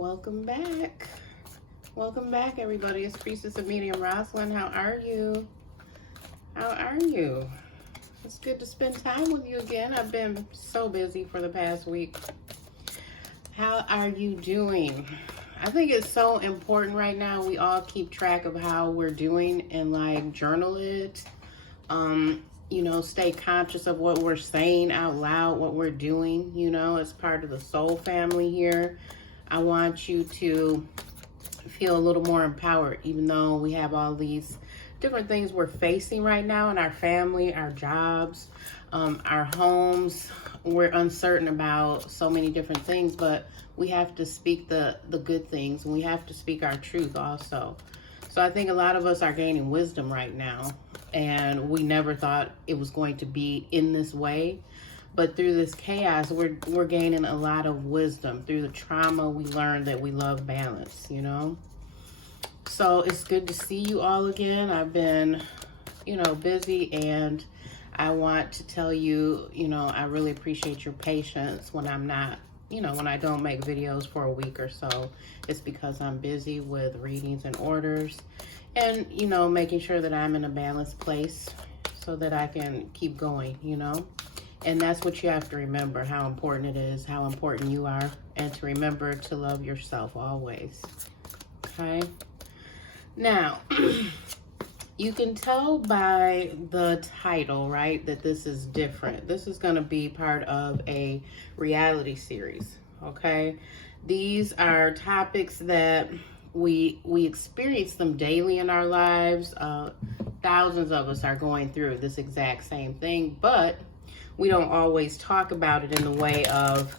Welcome back. Welcome back, everybody. It's Priestess of Medium Rosalind. How are you? How are you? It's good to spend time with you again. I've been so busy for the past week. How are you doing? I think it's so important right now. We all keep track of how we're doing and like journal it. Stay conscious of what we're saying out loud, what we're doing, it's part of the soul family here. I want you to feel a little more empowered, even though we have all these different things we're facing right now in our family, our jobs, our homes. We're uncertain about so many different things, but we have to speak the good things, and we have to speak our truth also. So I think a lot of us are gaining wisdom right now, and we never thought it was going to be in this way. But through this chaos, we're gaining a lot of wisdom. Through the trauma, we learned that we love balance, So it's good to see you all again. I've been, busy, and I want to tell you, I really appreciate your patience when I'm not, when I don't make videos for a week or so. It's because I'm busy with readings and orders and, making sure that I'm in a balanced place so that I can keep going, And that's what you have to remember, how important it is, how important you are, and to remember to love yourself always, okay? Now, you can tell by the title, right, that this is different. This is going to be part of a reality series, okay? These are topics that we experience them daily in our lives. Thousands of us are going through this exact same thing, but we don't always talk about it in the way of,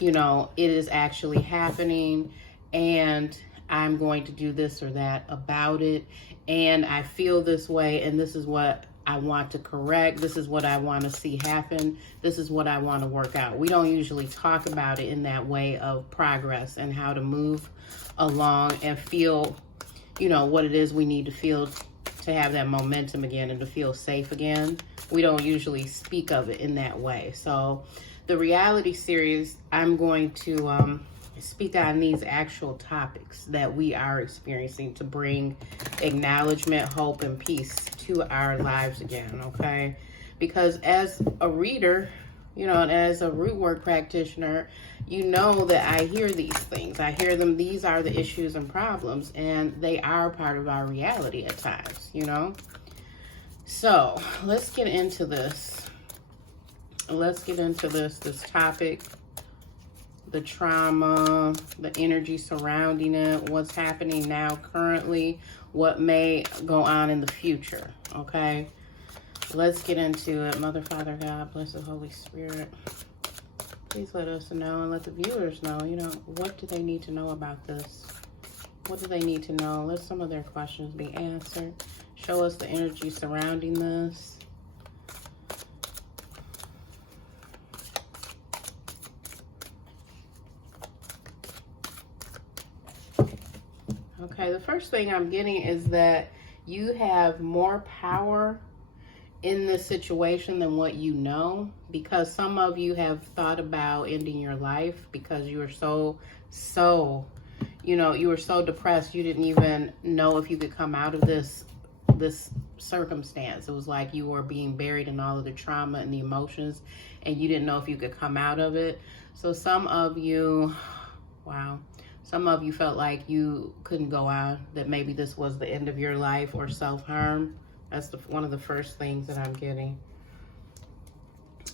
it is actually happening, and I'm going to do this or that about it, and I feel this way, and this is what I want to correct. This is what I want to see happen. This is what I want to work out. We don't usually talk about it in that way of progress and how to move along and feel, what it is we need to feel to have that momentum again and to feel safe again. We don't usually speak of it in that way. So the reality series, I'm going to speak on these actual topics that we are experiencing to bring acknowledgement, hope, and peace to our lives again, okay? Because as a reader, and as a Rootwork practitioner, that I hear these things. I hear them. These are the issues and problems, and they are part of our reality at times, So let's get into this. This topic, the trauma, the energy surrounding it, what's happening now currently, what may go on in the future, okay? Let's get into it. Mother, Father, God, bless the Holy Spirit. Please let us know and let the viewers know, what do they need to know about this? What do they need to know? Let some of their questions be answered. Show us the energy surrounding this. Okay, the first thing I'm getting is that you have more power in this situation than what you know, because some of you have thought about ending your life because you were so you were so depressed you didn't even know if you could come out of this circumstance. It was like you were being buried in all of the trauma and the emotions, and you didn't know if you could come out of it. So some of you felt like you couldn't go on, that maybe this was the end of your life, or self-harm. That's one of the first things that I'm getting.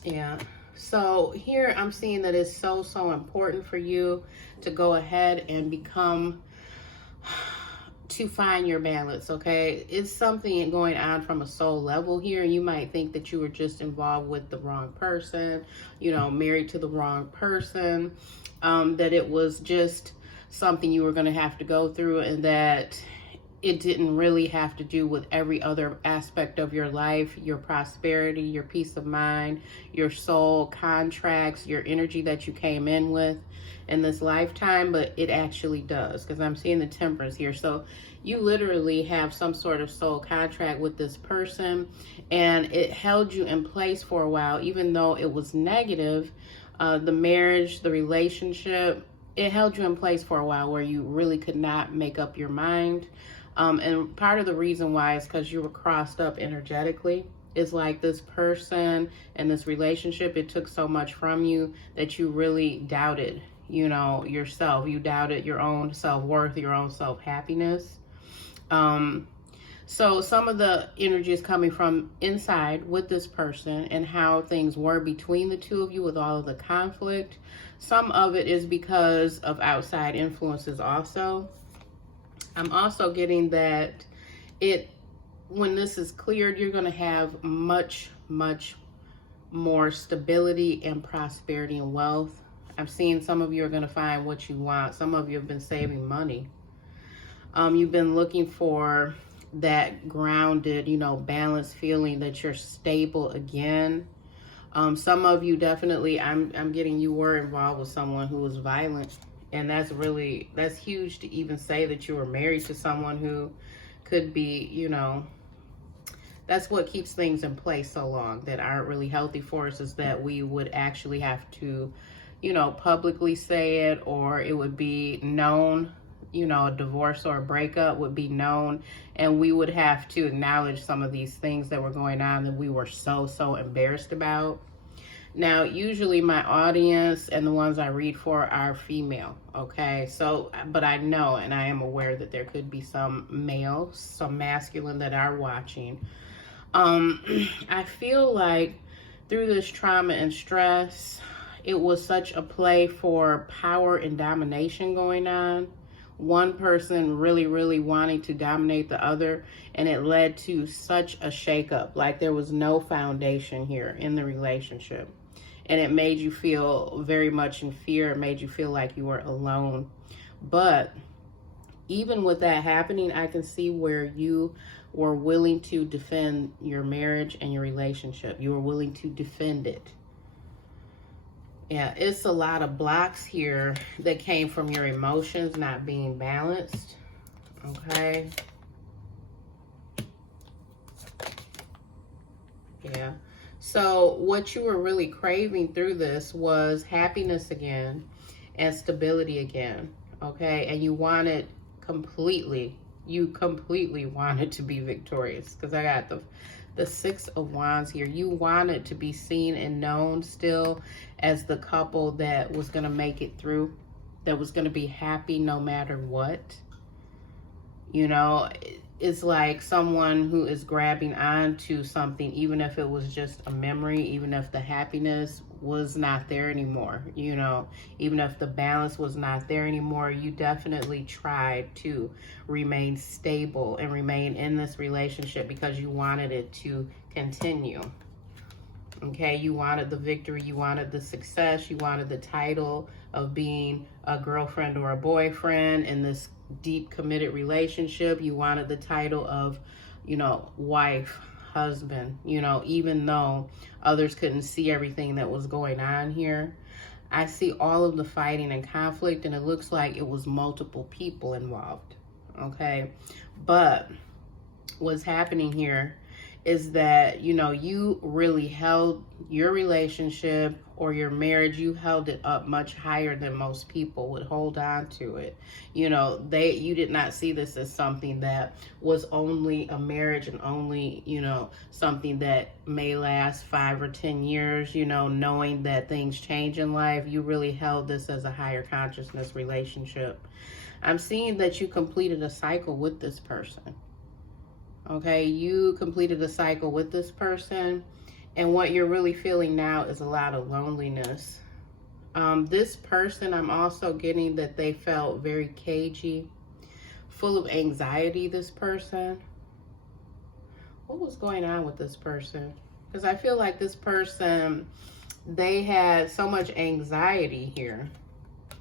Yeah. So here I'm seeing that it's so important for you to go ahead and to find your balance, okay? It's something going on from a soul level here. You might think that you were just involved with the wrong person, married to the wrong person, that it was just something you were going to have to go through, and that it didn't really have to do with every other aspect of your life, your prosperity, your peace of mind, your soul contracts, your energy that you came in with in this lifetime, but it actually does, because I'm seeing the Temperance here. So you literally have some sort of soul contract with this person, and it held you in place for a while, even though it was negative. The marriage, the relationship, it held you in place for a while where you really could not make up your mind. And part of the reason why is because you were crossed up energetically. It's like this person and this relationship, it took so much from you that you really doubted, you know, yourself. You doubted your own self-worth, your own self-happiness. So some of the energy is coming from inside with this person and how things were between the two of you with all of the conflict. Some of it is because of outside influences also. I'm also getting that when this is cleared, you're going to have much, much more stability and prosperity and wealth. I'm seeing some of you are going to find what you want. Some of you have been saving money. You've been looking for that grounded, you know, balanced feeling that you're stable again. Some of you definitely, I'm getting you were involved with someone who was violent. And that's huge to even say that you were married to someone who could be, you know, that's what keeps things in place so long that aren't really healthy for us, is that we would actually have to, you know, publicly say it, or it would be known, you know, a divorce or a breakup would be known, and we would have to acknowledge some of these things that were going on that we were so embarrassed about. Now, usually my audience and the ones I read for are female, okay? So, but I know and I am aware that there could be some males, some masculine that are watching. I feel like through this trauma and stress, it was such a play for power and domination going on. One person really wanting to dominate the other, and it led to such a shakeup. Like there was no foundation here in the relationship. And it made you feel very much in fear. It made you feel like you were alone. But even with that happening, I can see where you were willing to defend your marriage and your relationship. You were willing to defend it. Yeah, it's a lot of blocks here that came from your emotions not being balanced. Okay. Yeah. So what you were really craving through this was happiness again and stability again, okay? And you completely wanted to be victorious, because I got the Six of Wands here. You wanted to be seen and known still as the couple that was going to make it through, that was going to be happy no matter what. You know, it's like someone who is grabbing onto something, even if it was just a memory, even if the happiness was not there anymore, you know, even if the balance was not there anymore, you definitely tried to remain stable and remain in this relationship because you wanted it to continue. Okay, you wanted the victory, you wanted the success, you wanted the title of being a girlfriend or a boyfriend in this deep committed relationship. You wanted the title of, you know, wife, husband, you know, even though others couldn't see everything that was going on here. I see all of the fighting and conflict, and it looks like it was multiple people involved. Okay, but what's happening here is that, you know, you really held your relationship or your marriage, you held it up much higher than most people would hold on to it. You know, you did not see this as something that was only a marriage and only, you know, something that may last 5 or 10 years, you know, knowing that things change in life. You really held this as a higher consciousness relationship. I'm seeing that you completed a cycle with this person. Okay, you completed a cycle with this person, and what you're really feeling now is a lot of loneliness. This person, I'm also getting that they felt very cagey, full of anxiety, this person. What was going on with this person? Because I feel like this person, they had so much anxiety here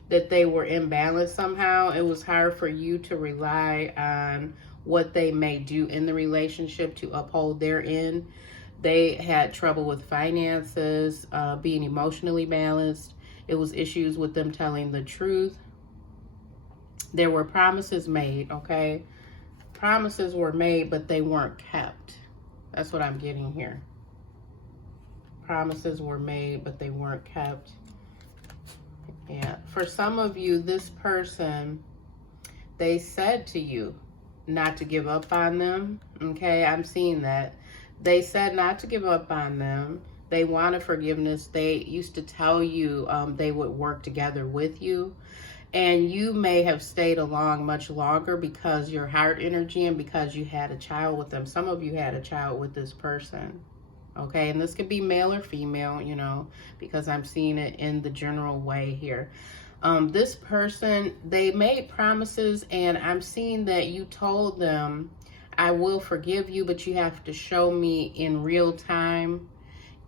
that they were imbalanced somehow. It was hard for you to rely on what they may do in the relationship to uphold their end. They had trouble with finances, being emotionally balanced. It was issues with them telling the truth. There were promises made, okay? Promises were made, but they weren't kept. That's what I'm getting here. Promises were made, but they weren't kept. Yeah, for some of you, this person, they said to you not to give up on them. Okay, I'm seeing that. They said not to give up on them. They wanted forgiveness. They used to tell you they would work together with you. And you may have stayed along much longer because your heart energy and because you had a child with them. Some of you had a child with this person. Okay, and this could be male or female, you know, because I'm seeing it in the general way here. This person, they made promises, and I'm seeing that you told them, I will forgive you, but you have to show me in real time,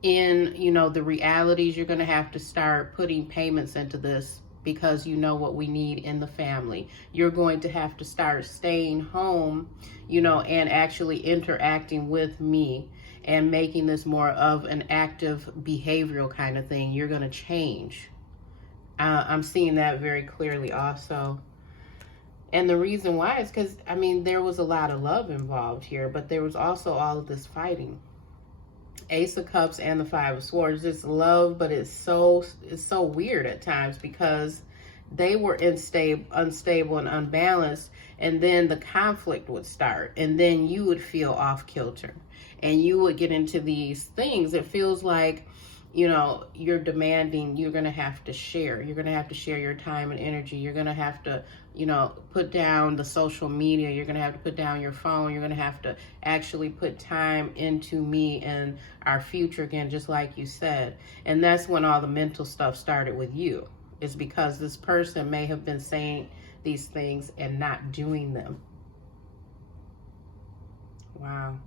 in, you know, the realities. You're going to have to start putting payments into this because you know what we need in the family. You're going to have to start staying home, you know, and actually interacting with me and making this more of an active behavioral kind of thing. You're going to change. I'm seeing that very clearly also. And the reason why is because, I mean, there was a lot of love involved here, but there was also all of this fighting. Ace of Cups and the Five of Swords. It's love, but it's so weird at times because they were unstable and unbalanced, and then the conflict would start, and then you would feel off kilter, and you would get into these things. It feels like, you know, you're demanding, you're going to have to share. You're going to have to share your time and energy. You're going to have to, you know, put down the social media. You're going to have to put down your phone. You're going to have to actually put time into me and our future again, just like you said. And that's when all the mental stuff started with you. It's because this person may have been saying these things and not doing them. Wow.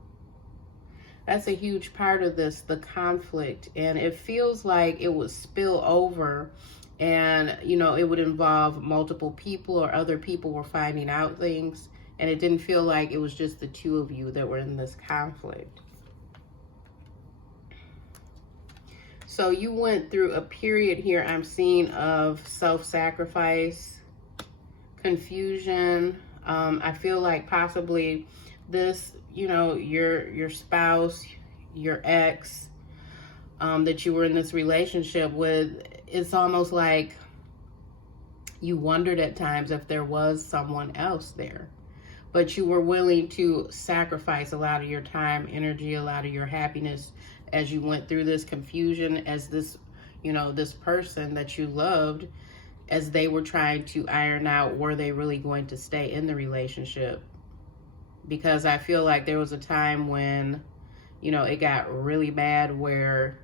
That's a huge part of this, the conflict. And it feels like it would spill over and, you know, it would involve multiple people, or other people were finding out things. And it didn't feel like it was just the two of you that were in this conflict. So you went through a period here, I'm seeing, of self-sacrifice, confusion. I feel like possibly this, you know, your spouse, your ex, that you were in this relationship with, it's almost like you wondered at times if there was someone else there, but you were willing to sacrifice a lot of your time, energy, a lot of your happiness as you went through this confusion, as this, you know, this person that you loved, as they were trying to iron out, were they really going to stay in the relationship? Because I feel like there was a time when, you know, it got really bad where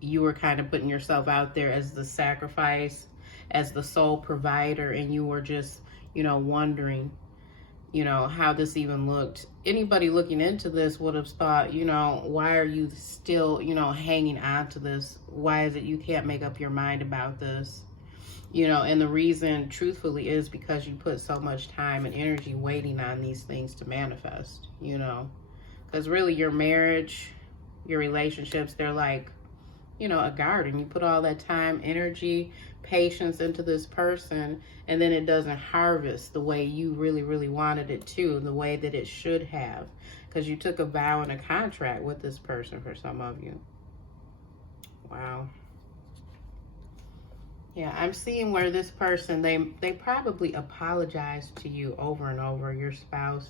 you were kind of putting yourself out there as the sacrifice, as the sole provider, and you were just, you know, wondering, you know, how this even looked. Anybody looking into this would have thought, you know, why are you still, you know, hanging on to this? Why is it you can't make up your mind about this? You know, and the reason, truthfully, is because you put so much time and energy waiting on these things to manifest, you know. Because really, your marriage, your relationships, they're like, you know, a garden. You put all that time, energy, patience into this person, and then it doesn't harvest the way you really, really wanted it to, the way that it should have. Because you took a vow and a contract with this person, for some of you. Wow. Yeah, I'm seeing where this person, they probably apologized to you over and over, your spouse,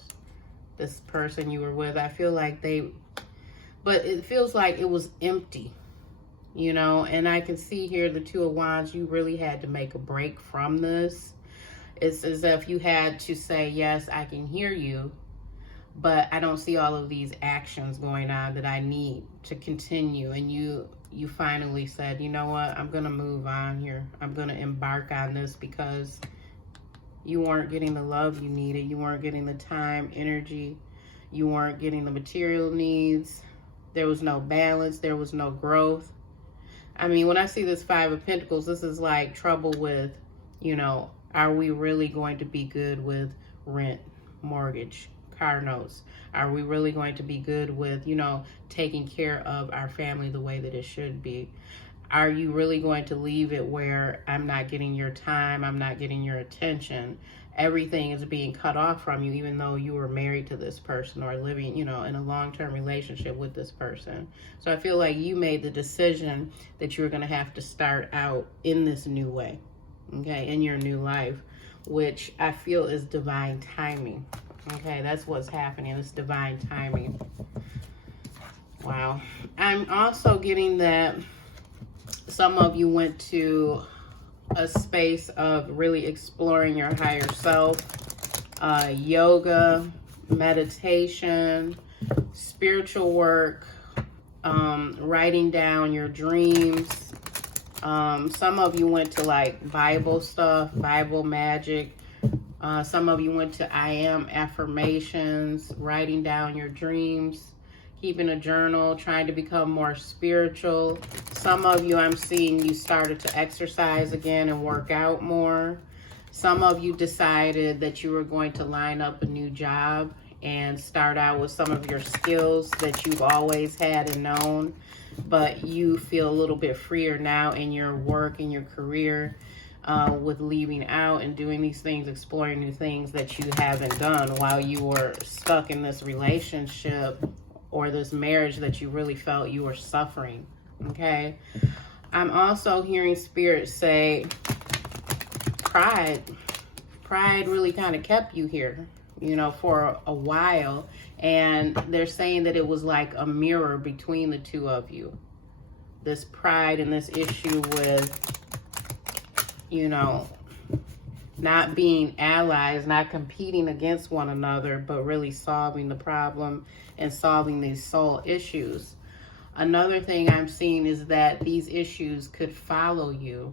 this person you were with. I feel like but it feels like it was empty, you know, and I can see here the Two of Wands, you really had to make a break from this. It's as if you had to say, yes, I can hear you, but I don't see all of these actions going on that I need to continue. And you finally said, you know what, I'm going to move on here. I'm going to embark on this because you weren't getting the love you needed. You weren't getting the time, energy. You weren't getting the material needs. There was no balance. There was no growth. I mean, when I see this Five of Pentacles, this is like trouble with, you know, are we really going to be good with rent, mortgage, car notes? Are we really going to be good with, you know, taking care of our family the way that it should be? Are you really going to leave it where I'm not getting your time, I'm not getting your attention? Everything is being cut off from you, even though you were married to this person or living, you know, in a long-term relationship with this person. So I feel like you made the decision that you were going to have to start out in this new way. okay, in your new life, which I feel is divine timing. Okay, that's what's happening. It's divine timing. Wow. I'm also getting that some of you went to a space of really exploring your higher self, yoga, meditation, spiritual work, writing down your dreams. Some of you went to like Bible stuff, Bible magic. Some of you went to I am affirmations, writing down your dreams, keeping a journal, trying to become more spiritual. Some of you, I'm seeing you started to exercise again and work out more. Some of you decided that you were going to line up a new job and start out with some of your skills that you've always had and known, but you feel a little bit freer now in your work, in your career, with leaving out and doing these things, exploring new things that you haven't done while you were stuck in this relationship or this marriage that you really felt you were suffering. Okay. I'm also hearing Spirit say pride really kind of kept you here, you know, for a while. And they're saying that it was like a mirror between the two of you. This pride and this issue with, you know, not being allies, not competing against one another, but really solving the problem and solving these soul issues. Another thing I'm seeing is that these issues could follow you,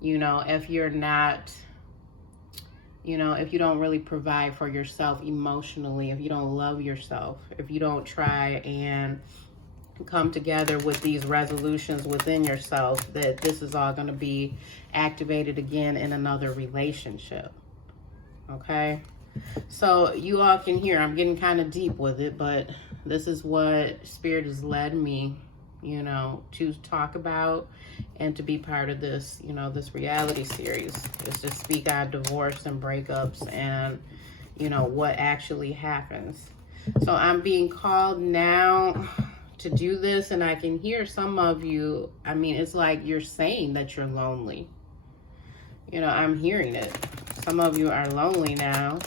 you know, if you're not, you know, if you don't really provide for yourself emotionally, if you don't love yourself, if you don't try and come together with these resolutions within yourself, that this is all going to be activated again in another relationship. Okay, so you all can hear I'm getting kind of deep with it, but this is what Spirit has led me, you know, to talk about and to be part of this, you know, this reality series, is to speak on divorce and breakups and, you know, what actually happens. So I'm being called now to do this, and I can hear some of you, I mean, it's like you're saying that you're lonely. You know, I'm hearing it. Some of you are lonely now,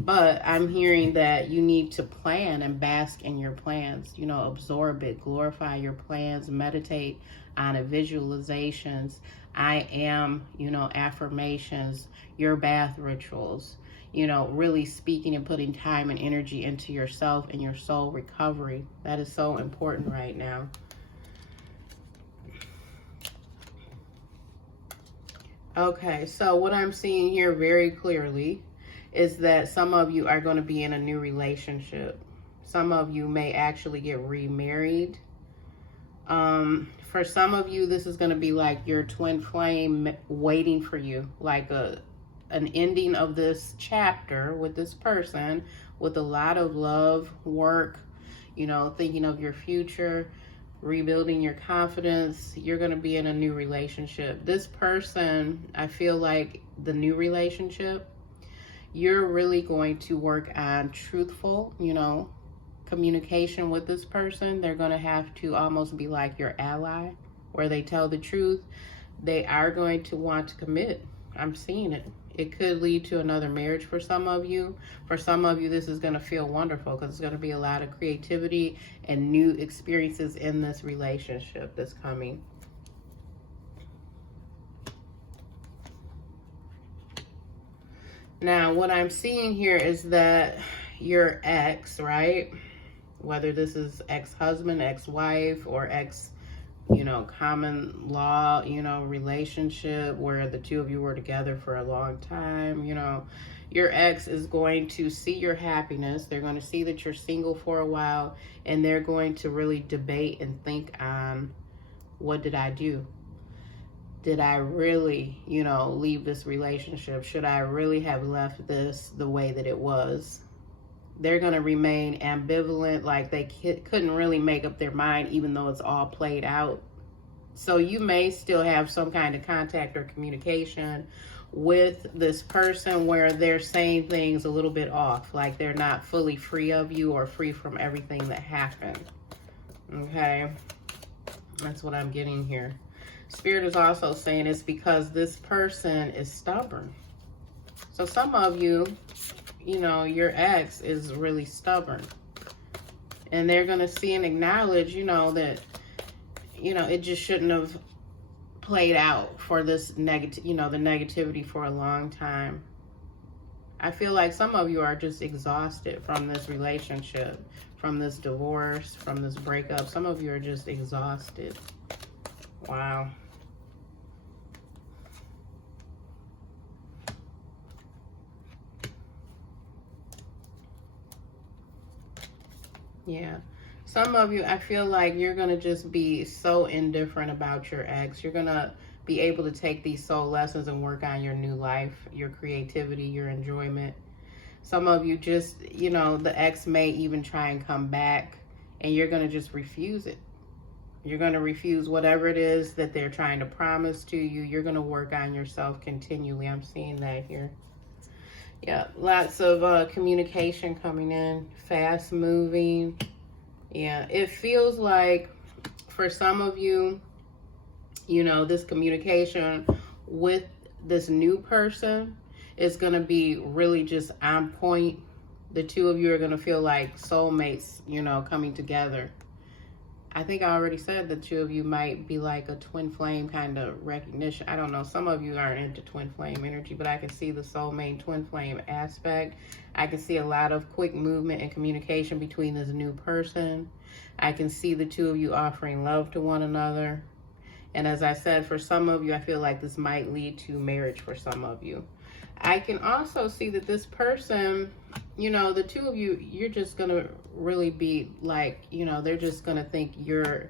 but I'm hearing that you need to plan and bask in your plans, you know, absorb it, glorify your plans, meditate on it, visualizations, I am, you know, affirmations, your bath rituals, you know, really speaking and putting time and energy into yourself and your soul recovery. That is so important right now. Okay, so what I'm seeing here very clearly is that some of you are going to be in a new relationship. Some of you may actually get remarried. For some of you, this is going to be like your twin flame waiting for you, like an ending of this chapter with this person, with a lot of love, work, you know, thinking of your future, rebuilding your confidence. You're going to be in a new relationship. This person, I feel like the new relationship, you're really going to work on truthful, you know, communication with this person. They're going to have to almost be like your ally, where they tell the truth. They are going to want to commit. I'm seeing it. It could lead to another marriage for some of you. For some of you, this is going to feel wonderful because it's going to be a lot of creativity and new experiences in this relationship that's coming. Now, what I'm seeing here is that your ex, right? Whether this is ex-husband, ex-wife, or ex, you know, common law, you know, relationship where the two of you were together for a long time, you know, your ex is going to see your happiness. They're going to see that you're single for a while, and they're going to really debate and think on, what did I do? Did I really, you know, leave this relationship? Should I really have left this the way that it was? They're going to remain ambivalent, like they couldn't really make up their mind, even though it's all played out. So you may still have some kind of contact or communication with this person where they're saying things a little bit off, like they're not fully free of you or free from everything that happened. Okay, that's what I'm getting here. Spirit is also saying it's because this person is stubborn. So some of you, you know, your ex is really stubborn. And they're going to see and acknowledge, you know, that, you know, it just shouldn't have played out for this negative, you know, the negativity for a long time. I feel like some of you are just exhausted from this relationship, from this divorce, from this breakup. Some of you are just exhausted. Wow. Yeah. Some of you, I feel like you're going to just be so indifferent about your ex. You're going to be able to take these soul lessons and work on your new life, your creativity, your enjoyment. Some of you just, you know, the ex may even try and come back, and you're going to just refuse it. You're going to refuse whatever it is that they're trying to promise to you. You're going to work on yourself continually. I'm seeing that here. Yeah, lots of communication coming in, fast moving. Yeah, it feels like for some of you, you know, this communication with this new person is going to be really just on point. The two of you are going to feel like soulmates, you know, coming together. I think I already said the two of you might be like a twin flame kind of recognition. I don't know. Some of you aren't into twin flame energy, but I can see the soulmate twin flame aspect. I can see a lot of quick movement and communication between this new person. I can see the two of you offering love to one another. And as I said, for some of you, I feel like this might lead to marriage for some of you. I can also see that this person, you know, the two of you, you're just going to really be like, you know, they're just going to think you're,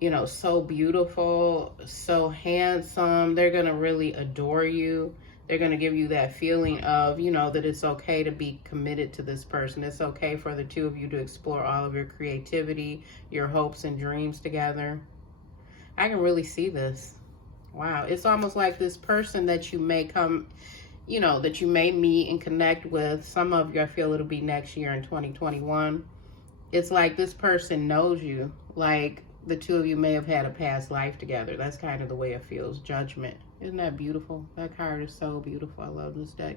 you know, so beautiful, so handsome. They're going to really adore you. They're going to give you that feeling of, you know, that it's okay to be committed to this person. It's okay for the two of you to explore all of your creativity, your hopes and dreams together. I can really see this. Wow. It's almost like this person that you may come, you know, that you may meet and connect with. Some of you, I feel it'll be next year in 2021. It's like this person knows you. Like the two of you may have had a past life together. That's kind of the way it feels. Judgment. Isn't that beautiful? That card is so beautiful. I love this deck.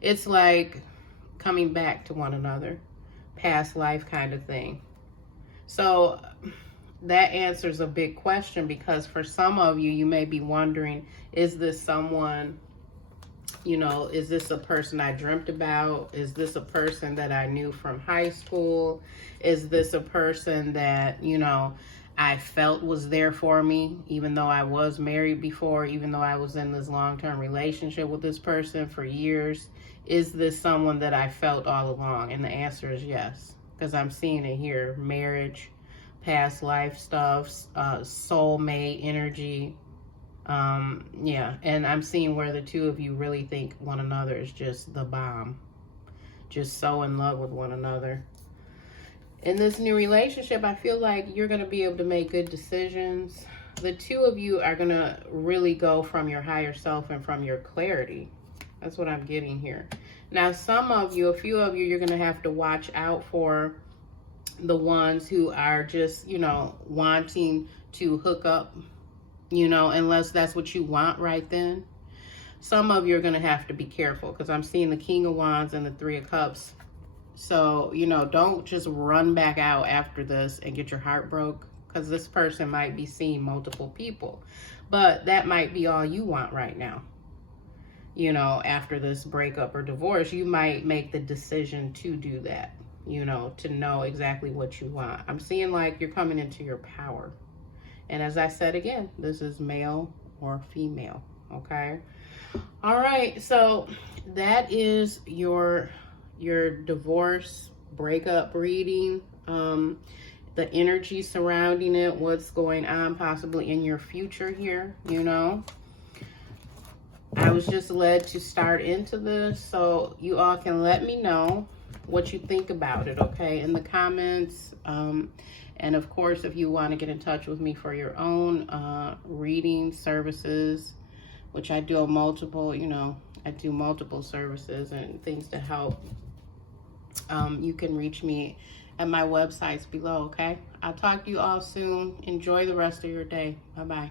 It's like coming back to one another. Past life kind of thing. So that answers a big question, because for some of you, you may be wondering, is this someone, you know, is this a person I dreamt about? Is this a person that I knew from high school? Is this a person that, you know, I felt was there for me, even though I was married before, even though I was in this long-term relationship with this person for years? Is this someone that I felt all along? And the answer is yes, because I'm seeing it here. Marriage, past life stuff, soulmate energy. Yeah, and I'm seeing where the two of you really think one another is just the bomb. Just so in love with one another. In this new relationship, I feel like you're going to be able to make good decisions. The two of you are going to really go from your higher self and from your clarity. That's what I'm getting here. Now, some of you, a few of you, you're going to have to watch out for the ones who are just, you know, wanting to hook up, you know, unless that's what you want right then. Some of you are going to have to be careful, because I'm seeing the King of Wands and the Three of Cups. So, you know, don't just run back out after this and get your heart broke, because this person might be seeing multiple people. But that might be all you want right now. You know, after this breakup or divorce, you might make the decision to do that, you know, to know exactly what you want. I'm seeing like you're coming into your power. And as I said again, this is male or female, okay? All right, so that is your divorce breakup reading. The energy surrounding it, what's going on possibly in your future here, you know. I was just led to start into this, so you all can let me know what you think about it, okay, in the comments. And of course, if you want to get in touch with me for your own reading services, which I do multiple, you know, I do multiple services and things to help, you can reach me at my websites below, okay? I'll talk to you all soon. Enjoy the rest of your day. Bye-bye.